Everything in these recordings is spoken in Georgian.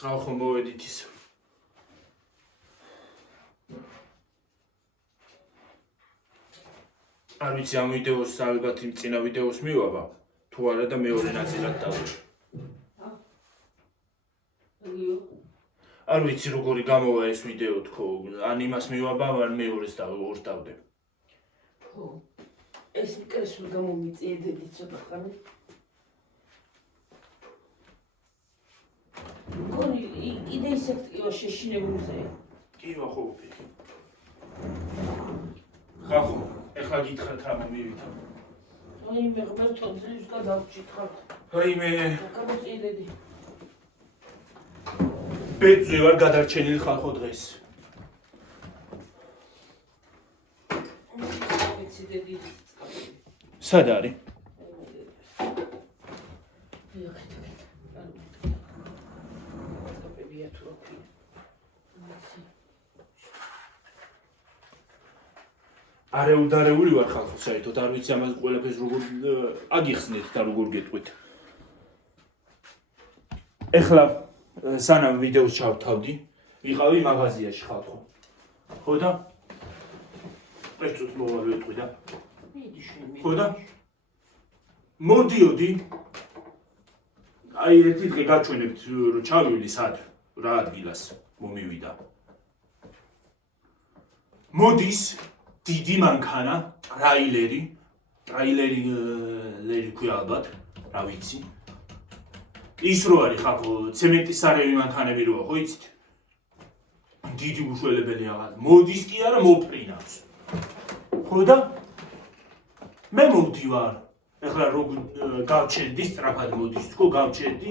ხალხო მოვედით ის. არ ვიცი ამ ვიდეოს ალბათ იმ წინა ვიდეოს მივაბა, თუ არა და მეორე ნაწილად დავდივარ. არ ვიცი როგორი გამოვა ეს ვიდეო თქო, ან იმას მივაბა, ან მეორეს დავდებ. ხო. ეს მკრესვ გამომიწიედები ცოტა ხანი. გონი კიდე ისეთ შეშინებულზეა. კი ხო ვფიქრი. ხახო, ეხლა გითხრათ რა მივიდა. აი მე ღმერთონზე ის გადავჭითხავთ. აი მე გამომწიედები. ბეწვი ვარ გადარჩენილი ხალხო დღეს. სად არის? არეულდარეული ვარ ხალხო საერთოდ, არ ვიცი ამას ყველაფერს როგორ აგიხსნით და როგორ გეტყვით. ეხლა სანამ ვიდეოს ჩავთავდი, ვიყავი მაღაზიაში ხალხო. ხო და? ეცოთ მოვალ ვეტყვი და. ხო და? მოდიოდი. აი ერთი დღე გაჩვენებთ რომ ჩავივli სად რა ადგილას მომივიდა. მოდის დიდი მანქანა, ტრაილერი ქვია ალბათ, რა ვიცი. ის რო არის ხალხო, ცემენტის სარევი მანქანები როა, ხო იცით? დიდი უშველებელი აღარ. მოდის კი არა მოფრინავს. ხო და? მე მოვდივარ. ეხლა რო გავჩერდი, სწრაფად მოდის თქო, გავჩერდი.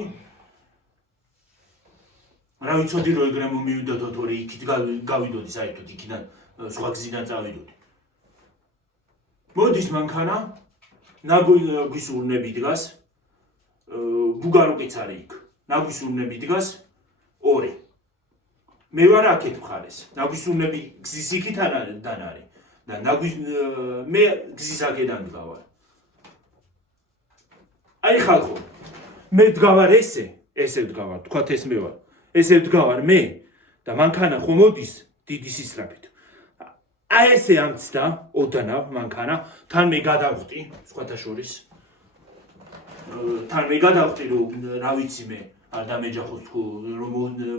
რა ვიცოდი რომ ეგრე მომივიდოდო, თორე იქით გავიდოდი საერთოდ იქიდან სხვა გზიდან წავიდოდი. მოდის მანქანა, ნაგვის ურნები დგას, ბუგარუკიც არის იქ. ნაგვის ურნები დგას 2. მე ვარ აქეთ მხარეს. ნაგვის ურნები გზის იქიდან არის და მე გზის აქედან დგავარ. აი ხალხო, მე დგავარ ესე დგავარ, თქვათ ეს მე ვარ. ესე დგავარ მე და მანქანა ხო მოდის დიდი სისწრაფით. აი ესე ამცდა ოდანავ მანქანა, თან მე გადავხტი, სხვათა შორის. თან მე გადავხტი რომ რა ვიცი მე, არ დამეჯახოს თქო, რომ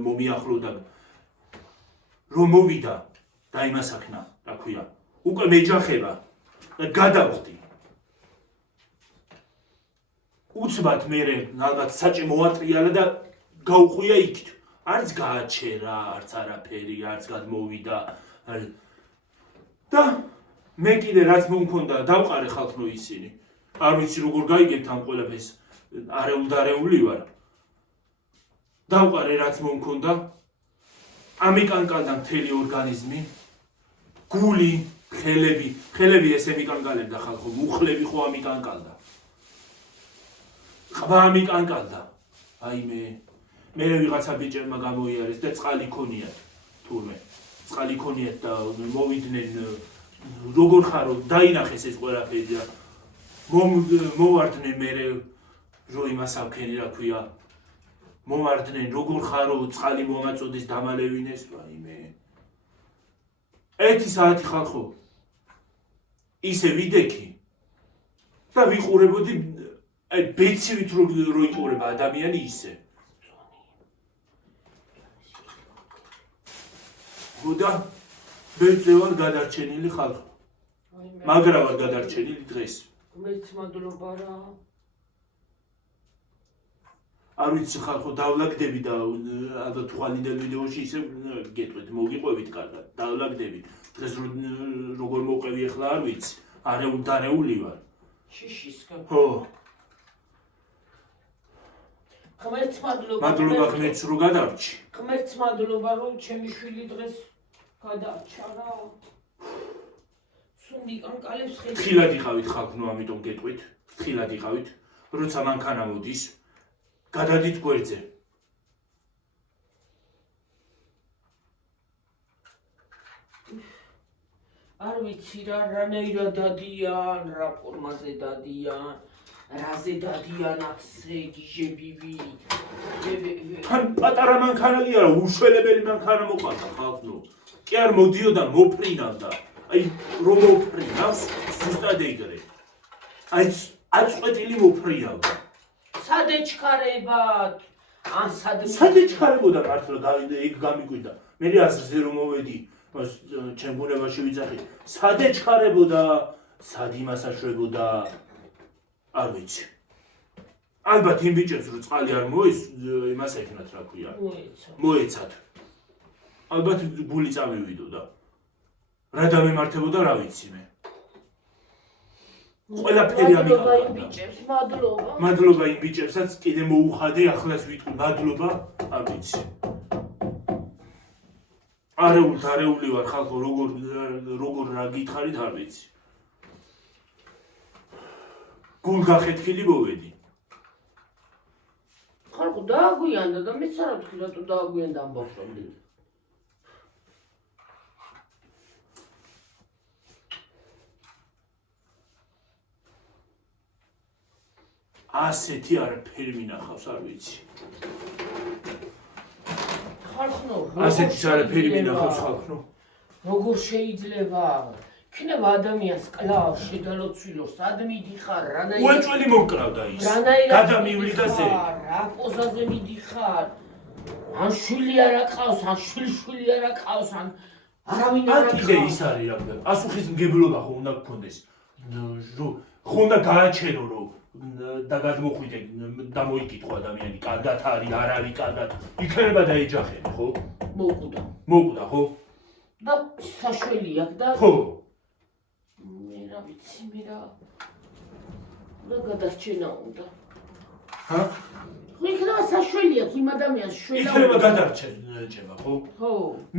მომიახლო და რომ მოვიდა და იმასაკნა, რა ქვია. უკვე მეჯახება და გადავხტი. უცბად მე ალბათ საჭე მოატრიალა და გაუხვია იქით. არც გააჩერა, არც არაფერი, არც გადმოვიდა. და მე კიდე რაც მომქონდა დავყარე ხალხო ისინი. არ ვიცი როგორ გაიგებთ ამ ყველაფერს. არეულდარეული ვარ. დავყარე რაც მომქონდა. ამიკანკალდა მთელი ორგანიზმი. გული, ხელები ესე მიკანკალებდა ხალხო, მუხლები ხო ამიკანკალდა. ყბა ამიკანკალდა. აი მე ვიღაცა ბიჭებმა გამოიარეს და წყალი ქონიათ თურმე. წყალი ქონიათ და მოვიდნენ როგორ ხარო დაინახეს ეს ყველაფერი და მოვარდნენ მე რო იმას ავქენი რა ქვია. მოვარდნენ როგორ ხარო წყალი მომაწოდეს დამალევინეს აი მე. 1 საათი ხალხო ისე ვიდექი და ვიყურებოდი აი ბეცივით რო იყურება ადამიანი ისე. გუდა ბეწვი ვარ გადარჩენილი ხალხო. მაგრა ვარ გადარჩენილი დღეს. ღმერთს მადლობა რა. არ ვიცი ხალხო დავლაგდები და ალბათ თვალინდელ ვიდეოში ისე გეტყვით, მოგიყვებით კარგად. დავლაგდები. დღეს როგორ მოვყევი ახლა არ ვიცი. არეულდარეული ვარ. შიშისგან. ხო. ღმერთს მადლობა. მადლობა ღმერთს რო გადარჩი. ღმერთს მადლობა რომ ჩემი შვილი დღეს გადარჩა რა. სუნი კანკალებს ხელი. ხილად იყავით ხალხო, ნუ ამიტომ გეტყვით. ხილად იყავით. როცა მანქანა მოდის, გადადით გვერდზე. არ ვიცი რა რანაირად დადიან, რა ფორმაზე დადიან. რაზე დადიან ახსე გიჟებივი ხან პატარა მანქანა კი არა უშველებელი მანქანა მოყავდა ხალხო კი არ მოდიოდა მოფრინავდა აი რომ მოფრინავს ზუსტად ეგრე აი აწყვეტილი მოფრინავდა სადეჩქარებად ან სადეჩქარებოდა მართლა გავიდე ეგ გამიკვირდა მე აზრზე რომ მოვედი ჩემ ბუნებაში ვიძახი სადეჩქარებოდა სად იმასაშვებოდა არ ვიცი ალბათ იმ ბიჭებს რო წყალი არ მოეს იმას ეკნათ რა ქვია მოეცათ ალბათ გული წავივიდოდა რა დამემართებოდა რა ვიცი მე ყველაფერი ამიყავდა მადლობა იმ ბიჭებსაც კიდე მოუხადე ახლაც ვიტყვი მადლობა არ ვიცი არეული ვარ ხალხო როგორ რა გითხარით არ ვიცი გულგახეთქილი მოვედი ხალხო დააგვიანდა და მეც არ ვთქვი რატო დააგვიანდა ამ ბავშვამდე ასეთი არაფერი მინახავს არ ვიცი ხალხო ასეთი არაფერი მინახავს ხალხო როგორ შეიძლება იქნება ადამიანს კლავს შედალოცვილო სად მიდიხარ რანაირად უეჭველი მოკრავდა ის გადამივლი და ზე რა პოზაზე მიდიხარ ან შვილი არ აკავს ან შვილი არ აკავს ან არავინ არ აკავს კიდე ის არის რა პასუხის მგებლობა ხო უნდა გქონდეს ხო უნდა გააჩერო რომ და გადმოხვიდე და მოიკითხო ადამიანი კარგად არის არ არის კარგად იქნება დაეჯახენ ხო მოკვდა ხო და საშველი აქვს და ხო მე რა ვიცი მე რა გადარჩენა უნდა ჰა ხო იქნება საშველი აქვს იმ ადამიანს შველა იქნება გადარჩენა ხო ხო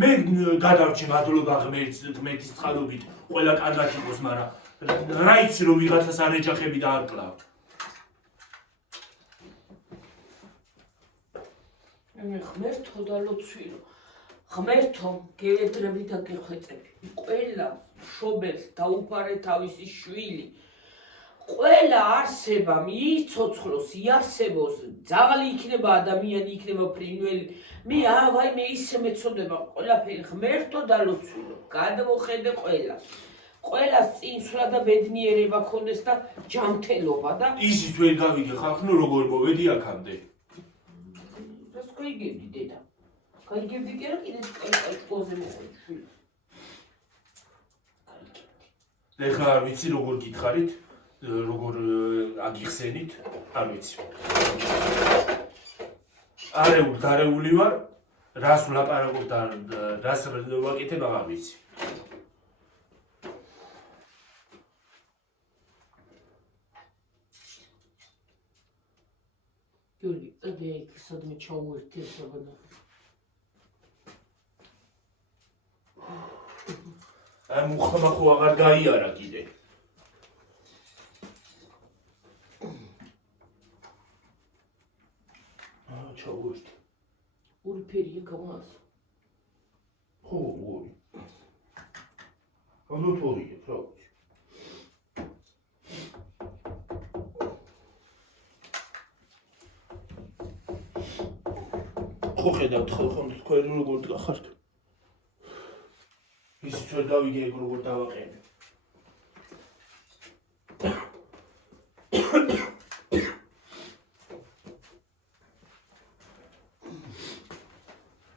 მე გადარჩი მადლობა ღმერთის წყალობით ყველა კარგად იყოს მაგრამ რა იცი რომ ვიღაცას არ ეჯახები და არ კლავ მე ღმერთო და ლოცვილო ღმერთო გეედრები და გეხვეწები ყველა შობელს დაუფარე თავისი შვილი ყველა არსება მიიცოცხლოს იარსებოს ძაღლი იქნება ადამიანი იქნება ფრინველი მე ავაი მე ისე მეწოდება ყველაფერი ღმერთო და ლოცვილო გადმოხედე ყველას წინსვლა და ბედნიერება ქონდეს და ჯანმრთელობა და ისიც ვერ გავიგე ხალხო როგორ მოვედი აქამდე გაიგებდი დედა გაიგებდი კი არა კიდე კაიჭკოზე მოხვედი ეხლა არ ვიცი როგორ გითხარით როგორ აგიხსენით არ ვიცი არეული ვარ რას ვლაპარაკობ და რას ვაკეთებ აღარ ვიცი გიორგი წადე იქ სადმე ჩაუერთე საბანა აი მუხმა ხო აღარ გაიარა კიდე ჩაუერთე ორი ფერია გამას ხო ორი ანუ თორია რა ვიცი ხო ხედავთ ხომ თქვენ როგორ გახართ ისიც ვერ გავიგე ეგ როგორ დავაყენე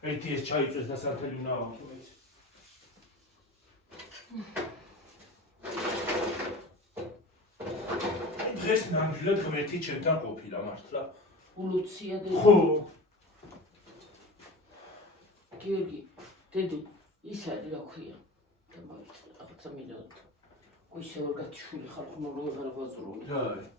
ერთი ეს ჩაიწვეს და სართელი უნდა ავამხო დღეს ნამდვილად ღმერთი ჩემთან ყოფილა მართლა ულუცია და ხო გიორგი დედი ის არის რა ქვია და რაღაცა მინდა ისე ვერ გათიშული ხალხო რომ აღარ ვაზრუნე რა არის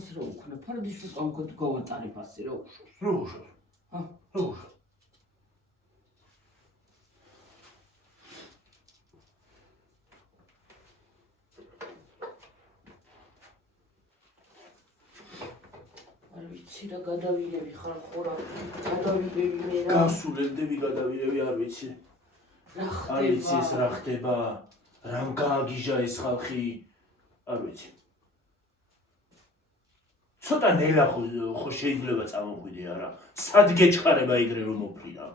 ამას რა უქნა? ფარდიშვილს ამქოთ გავატარებ ასე რა უშავს. რა უშავს? ჰა? რა უშავს? არ ვიცი რა გადავირები ხარ ხო რა. გადავირები მე რა. გასულენდები გადავირები არ ვიცი. რა არ ვიცი ეს ხდება? რა ხდება. რამ გააგიჟა ეს ხალხი? არ ვიცი. ცოტა ნელა ხო შეიძლება წამოხვიდე არა? სად გეჩხარება იგრე რომ მოფრინა?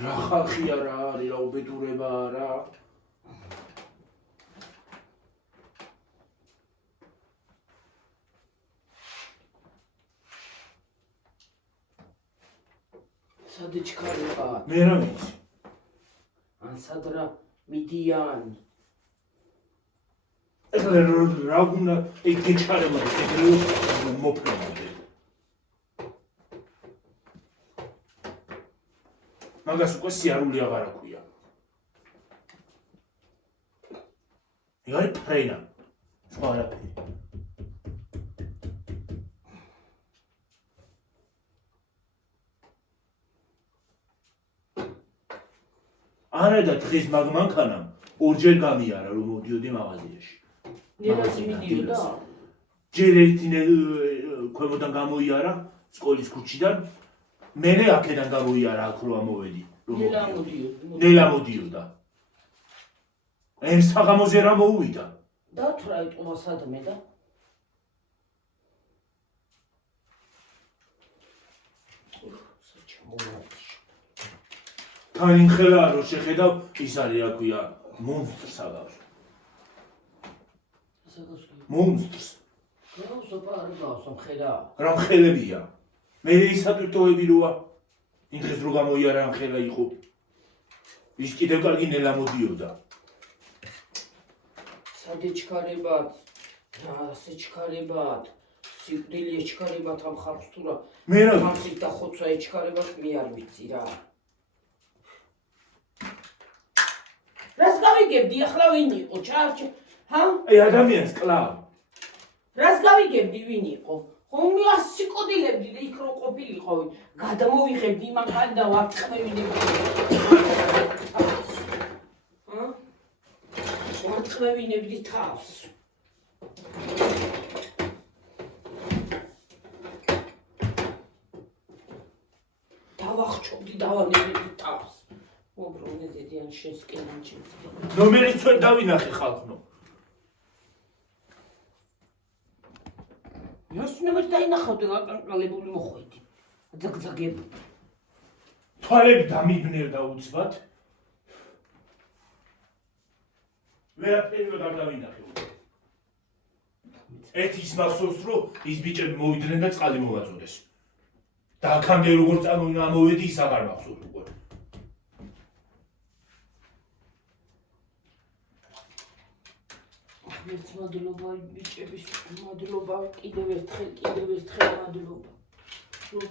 რა ხალხია რა არის, რა უბედურებაა რა. სად ეჩქარება? მე რა ვიცი. ან სად რა მიდიან? ეხლა რა უნდა ეგ გეჩხარება იგრე რომ მოფრინა. მაგას უკვე სიარული აღარ აქვია. ეგ არის ფრენა. სხვა არაფერი. არა და დღის მაგ მანქანამ ორჯერ გამიარა რომ მოდიოდი მაღაზიაში. ნელასი მიდიოდა? ჯერ ერთი ქვემოდან გამოიარა სკოლის ქუჩიდან, მერე აქედან გამოიარა აქ რო ამოვედი. ნელა მოდიოდა. ნელა მოდიოდა. ეს საღამოზე რა მოუვიდა? დათვრა იტყვა სადმე და თან იმხელა რო შეხედავ ის არის რა ქვია მონსტრს აგავს. მონსტრს. გასობა არ გავს ამხელა. რა მხელებია? მე ისატვირთოები როა. იმ დღეს რო გამოიარა ამხელა იყო. ის კიდევ კარგი ნელა მოდიოდა. სად ეჩქარებათ? რა ეჩქარებათ? სიკვდილი ეჩქარებათ ამ ხალხს თუ რა? მე რა ხალხის და ხოცვა ეჩქარებათ მე არ ვიცი რა. რას გავიგებდი ახლა ვინ იყო? ჩარჩ ჰა? აი ადამიანს კლავ. რას გავიგებდი ვინ იყო? ხომ ასი კოდილებდი და იქ რო ყოფილიყო. გადამოვიღებდი მანქანა და ვარწყმევინებდი. ჰა? ვარწყმევინებდი თავს. დავახჩობდი დავანებდი თავს. უბრუნე დედიან შენს კენანჩებს. ნომერი ჩვენ დავინახე ხალხნო. ნოსნებად დაინახავდი აკანკალებული მოხვედი. ძაგძაგები. თვალები დამიბნევდა უცბად. ვერაფერი არ დავინახე. ეთის მახსოვს რომ ის ბიჭები მოვიდნენ და წყალი მოვაწოდეს. და აქამდე როგორ წამოვედი ის აღარ მახსოვს უკვე. ერთ მადლობა ბიჭების, მადლობა კიდევ ერთხელ მადლობა. რომ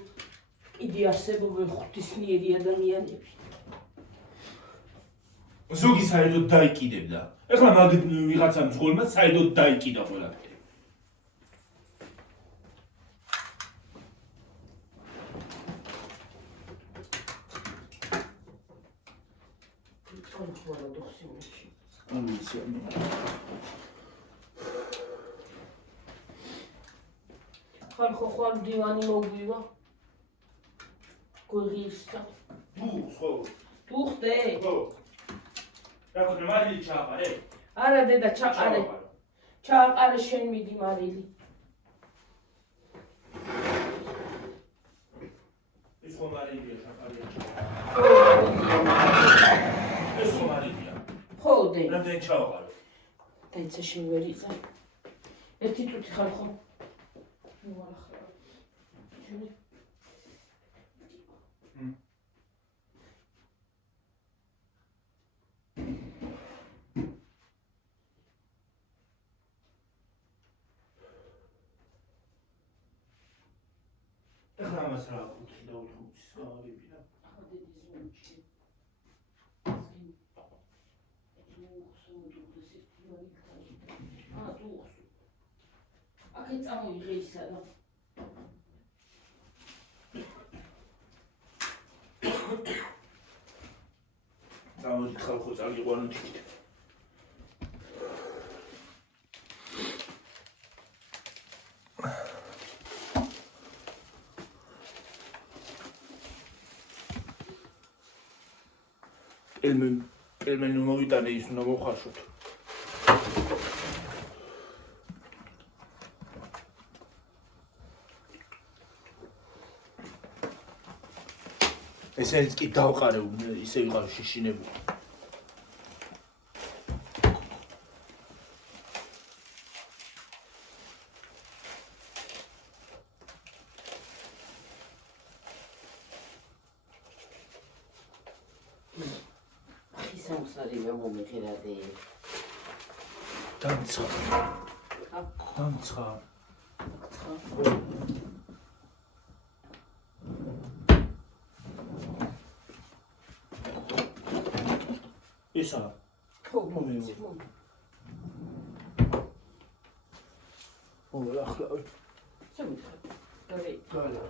კიდე არსებობენ ღვთისმიერი ადამიანები. ზოგი საერთოდ დაიკიდებდა. ეხლა მაგ ვიღაცა მძღოლმა საერთოდ დაიკიდა ყველაფერი. ხალხო ხვალ დივანი მოგვივა. გორგისა. ხო. თუ ხდე? ხო. რა ქონდა მარილი ჩააყარე? არა დედა ჩაყარე. ჩააყარე შენ მიდი მარილი. ეს ხო მარილია ჩაყარია. ეს ხო მარილია. ხო დე. რამდენი ჩააყარე? დაიცა შენ ვერ იწა. ერთი წუთი ხალხო. მოახლა. შენ ეხლა ამას რა ვუთხი და უთხუცის გავაგებინა. ახლა დედის მომჩი. აქეთ წამოიღე ისა და წამოდი ხალხო წაგიყვანო თითით. ელმენ მოვიტანე ის უნდა მოვხარშოთ. ესენიც კი დავყარე, ისე ვიყავ შიშინებული. სამსარი მომიღერადე. დამცხა. ისა. მომეო. ახლა. შემიძლია. გარე.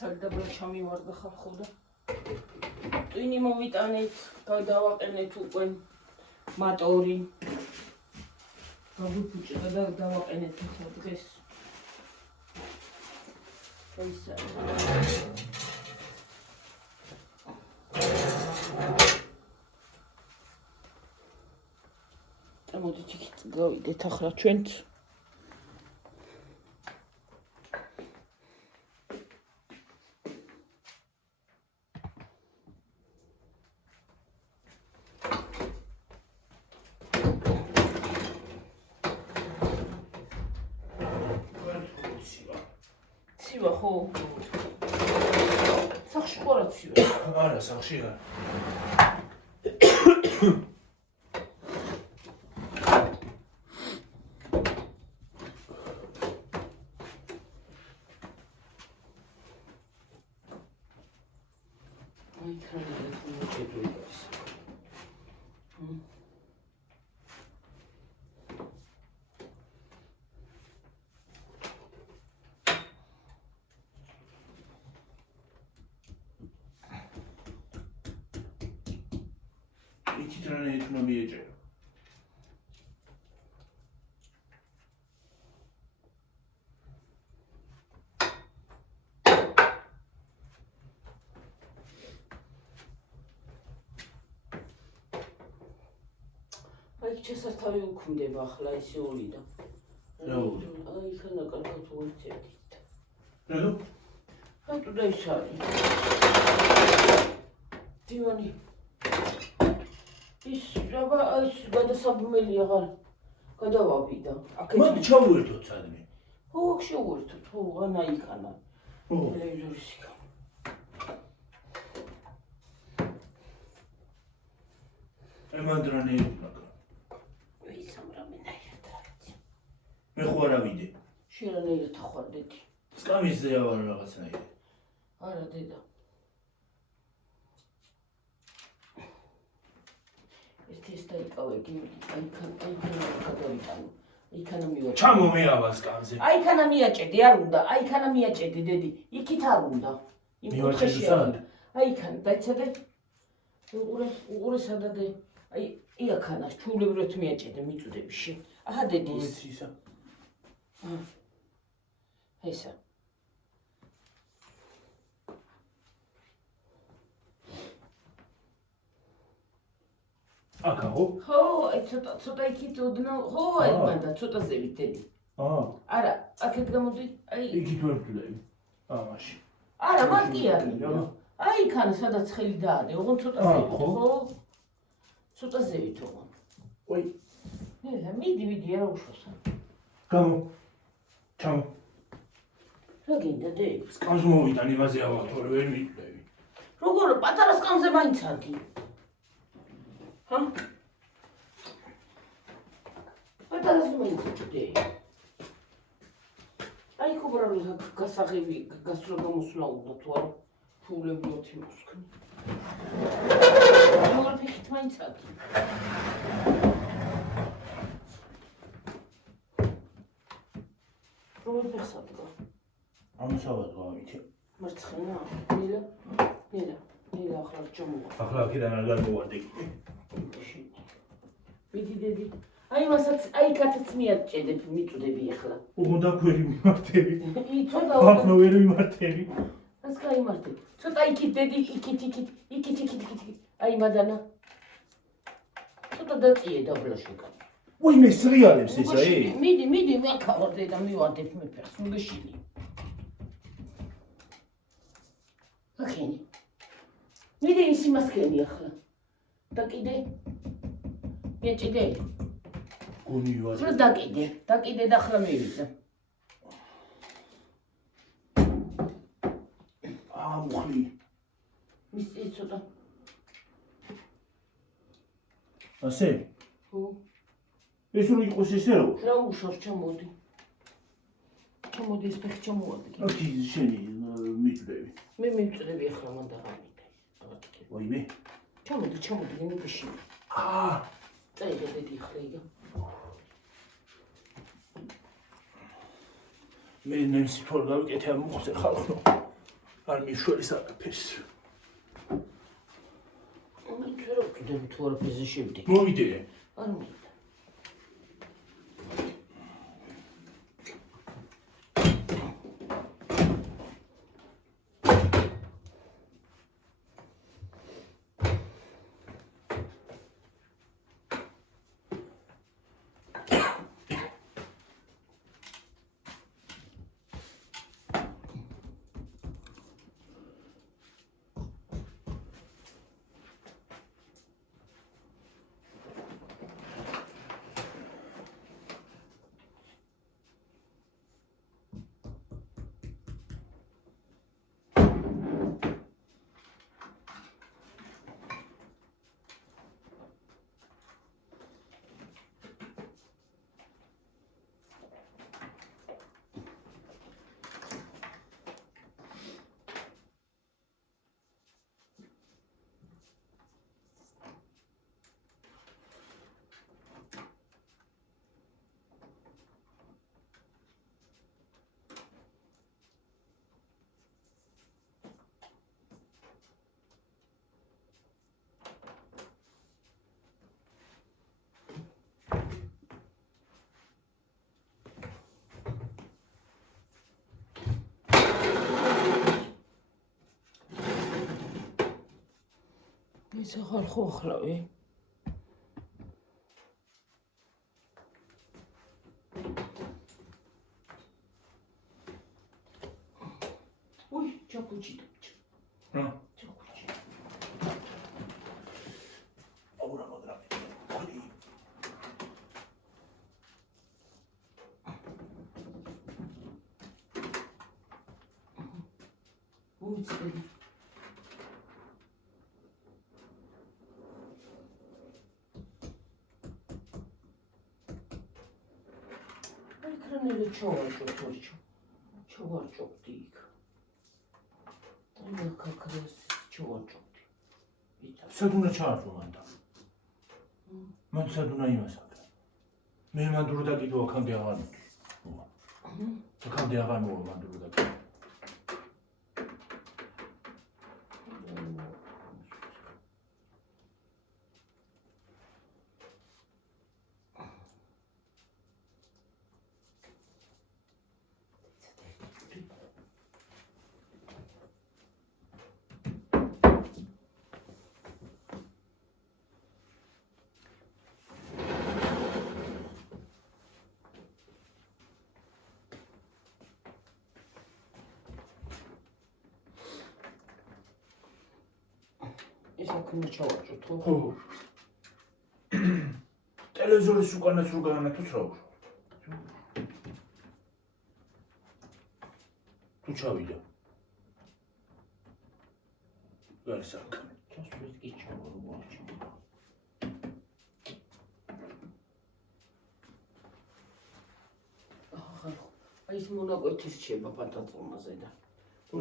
საგდაბლა ჩამივარდა ხალხო და ტვინი მოვიტანეთ, გადავაყენეთ უკვე მატორი. გაგვიფუჭდა და დავაყენეთ ახლა დღეს. ისა. მოდით იქით გავიდეთ ახლა ჩვენც. ცივა ხო? სახში ყარა ცივა. არა, სახში არა. აი ქარები მოჭედრია. იქით რანაირად უნდა მიეჭერო. აი შესასთავი უქმდება ახლა ესე ორი და. აი ხანა კარგად უერთებდით. რატო? რატო და ის არის? დივანი. ის რაბა ის გადასაბრმელი აღარ გადავავიდა. მოდი ჩავუერთოთ სადმე. ხო, აქ შევუერთოთ. ხო, ანა იქანა. ტელევიზორის იქა. ემანდრანე უკნაკა. ვისამრამენაირად რა ვიცი. მე ხო არ ავიდე. შენანაირად ახვალდეთი. სკამის ზე ავარ რაღაცნაირად. არა დედა. ეს დაიკავე გიორგი, აიქანა გადავიტანო. აიქანა მივაჭედი. ჩამო მე ავალ სკამზე. აიქანა მიაჭედი, არ უნდა. აიქანა მიაჭედი, დედი. იქით არ უნდა. იმ კუთხეში არ უნდა. აიქანა დაიცადე. უყურე სადადე. აი იაქანას ჩულებრეთ მიაჭედი მიწუდებიში. აჰა დედი ის. ისა. ესა. აკა ხო? ხო, აი ცოტა იქით ოდნავ, ხო, აი მანდა ცოტა ზევით დედი. არა, აქეთ გამოდი, აი იქით ვერ ვწდები. მაშინ. არა, მათ კი არის. აი იქან სადაც ხელი დაადე, ოღონ ცოტა ზევით, ხო? ცოტა ზევით ოღონ. ой. ნელა, მიდი, არა უშოსა. გამო. ჩამო. რა გინდა დედი? სკამს მოვიტან იმაზე ავახტო, ვერ მივიდები. როგორ პატარა სკამზე მაინც ადი? ჰა? პატარა მაინც ადი. აი ხუბრალო გასაღები გასვლა გამოსვლა უნდა თუ არა ფულები მოთი მოსქნი. როგორ ფიქით მაინც ადი? როგორ ფიხსადგა? ამსავად გავიტე. მარცხენა, ნელა, ახლა ჩამოვა. ახლა აქედან არ გამოვარდი. მიდი დედი. აი მასაც, აი კაცაც მიაჭედებ, მიწვდები ახლა. უნდა ქვერი მიმართები. ცოტა ახლა ვერ მიმართები. ას გაიმართებ. ცოტა იქით დედი, იქით. აი მადანა. ცოტა დაწიე დაბლაში კაცი. ой, მე სრიალებს ეს აი. მიდი, მაქავარ დედა მივადებ მე ფერს, მგეშინი. აკენი. მიდი ის იმასკენი ახლა. და კიდე მეჭიდე. გონი ვარ. ხლა დაკიდე და ხლა მივიდა. მუხლი. მისცი ცოტა. ასე? ხო. ეს რო იყოს ესე რა? რა უშავს ჩამოდი. ჩამოდი ეს ფეხი ჩამოვარდი. აკი შენი მიწდები. მე მივწდები ახლა მანდა გამიდა. ой, მე. ჩამოდი, მიგეში. წაიღე დედი ხლა იგა. მე ნემსი თორ გავიკეთე არ მოხზე ხალხო. არ მიშველის არაფერს. მე თორე ვწდები თუ არაფერზე შევდი. მოვიდე. არ მოვიდა. ეს ახალ ხო ახლავე? ой, ჩაკუჩიდა. რა? ჩაკუჩიდა. აურა მოდრამე. ხრი. უცები. Ekranı çoğar çok değil. Ama kakarası çoğar çok değil. სადუნა ჩაართო მანდა. მან სადუნა იმასაკ. მე მან დრო დაკიდო აქამდე აღარ მოდის. აქამდე აღარ მოვა მან დრო დაკიდო. საქმე ჩავაჭოთ, ხო? ხო. ტელევიზორის უკანაც რო გაანათოს რა უშო. თუ ჩავიდა. გარ საქმე. ჩასვლის კი ჩავარჩა. ახლა აი ეს მონაკვეთი რჩება პატაწონაზე და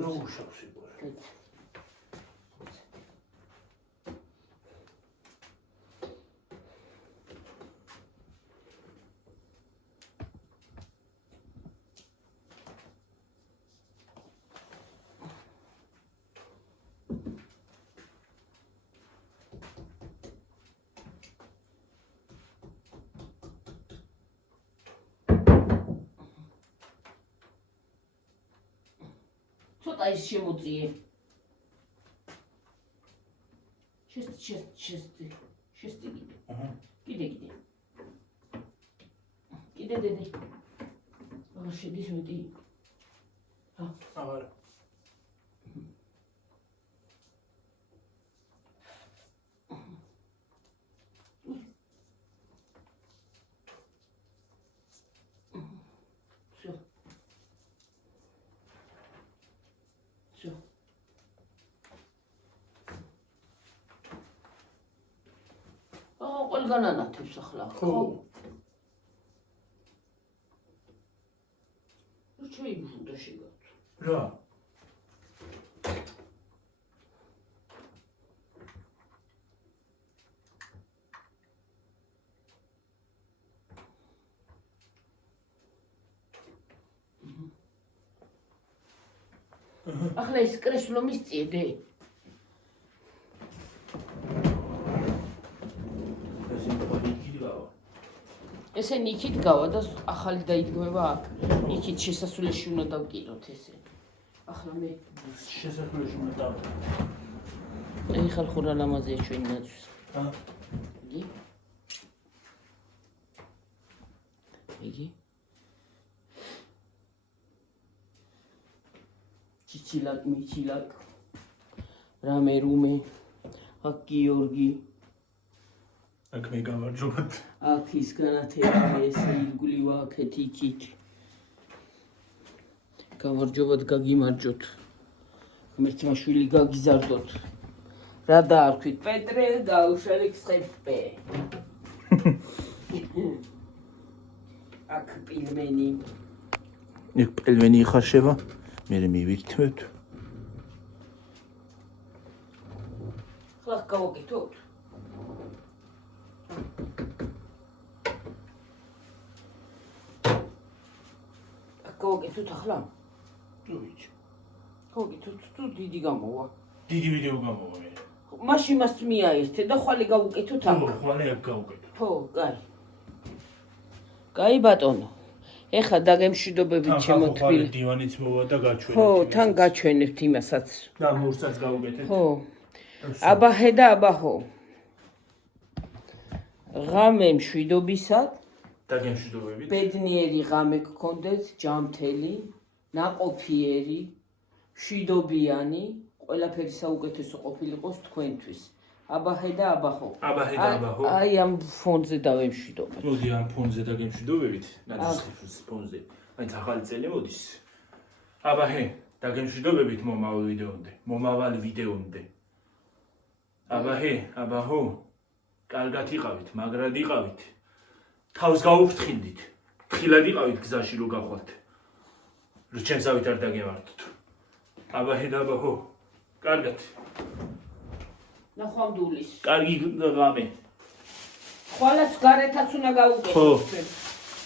რა უშავს იბორე. ცოტა ის შემოწიე. შესტი კიდე. კიდე. კიდე დედი. აღარ შედის მეტი. აღარ. Всё. ყველგან ანათებს ახლა, ხო? შეიბრუნდა შეგაც. რა? ახლა ის კრესლო მისწიედე? ესენი იქით გავა და ახალი დაიდგმება აქ. იქით შესასვლელში უნდა დავკიდოთ ესე. ახლა მე შესასვლელში უნდა დავკიდოთ. აი ხალხურა ლამაზია ჩვენი ნაცვის. იგი? ჩიჩილაკ, მიჩილაკ, რამე რუმე, აქ გიორგი. აქ მე გავარჯობოთ. აქ ის განათება ესე ირგვლივ აქეთ იქით. გავარჯობოთ, გაგიმარჯოთ. ღმერთმა შვილი გაგიზარდოთ. რა დაარქვით? პეტრე გაუშალიქ ხეპე. აქ პილმენი. იქ პილმენი იხარშება. მე მივიქთმევთ. ხლა გავაკეთოთ. გავაკეთოთ ახლა? თუ ვიცი. გავაკეთოთ თუ დიდი გამოვა. დიდი ვიდეო გამოვა მე. მაშინ მას მიაერთე და ხვალე გავუკეთოთ აქ. ხო, ხვალე აქ გავუკეთოთ. ხო, კაი. კაი ბატონო. ეხლა დაგემშვიდობებით შემოთბილი. დივანიც მოვა და გაჩვენეთ. ხო, თან გაჩვენებთ იმასაც. და მურსაც გავუკეთეთ. ხო. აბაჰე და აბაჰო. ღამე მშვიდობისად. დაგემშვიდობებით. ბედნიერი ღამე გქონდეთ, ჯამთელი, ნაყოფიერი, მშვიდობიანი, ყველაფერი საუკეთესო ყოფილიყოს თქვენთვის. აბაჰე და აბაჰო. აბაჰე და აბაჰო. აი ამ ფონზე დავემშვიდობებ. მოდი ამ ფონზე დაგემშვიდობებით. ნაძახის ფონზე. მაინც ახალი წელი მოდის. აბაჰე, დაგემშვიდობებით მომავალ ვიდეომდე. აბაჰე, აბაჰო. კარგად იყავით, მაგრად იყავით. თავს გაუფრთხილდით. თხილად იყავით გზაში რო გახვალთ. რო ჩემსავით არ დაგემართოთ. აბაჰე და აბაჰო. კარგად. ნახვამდულის. კარგი ღამე. ხვალაც გარეთაც უნდა გავუკეთოთ. ხო.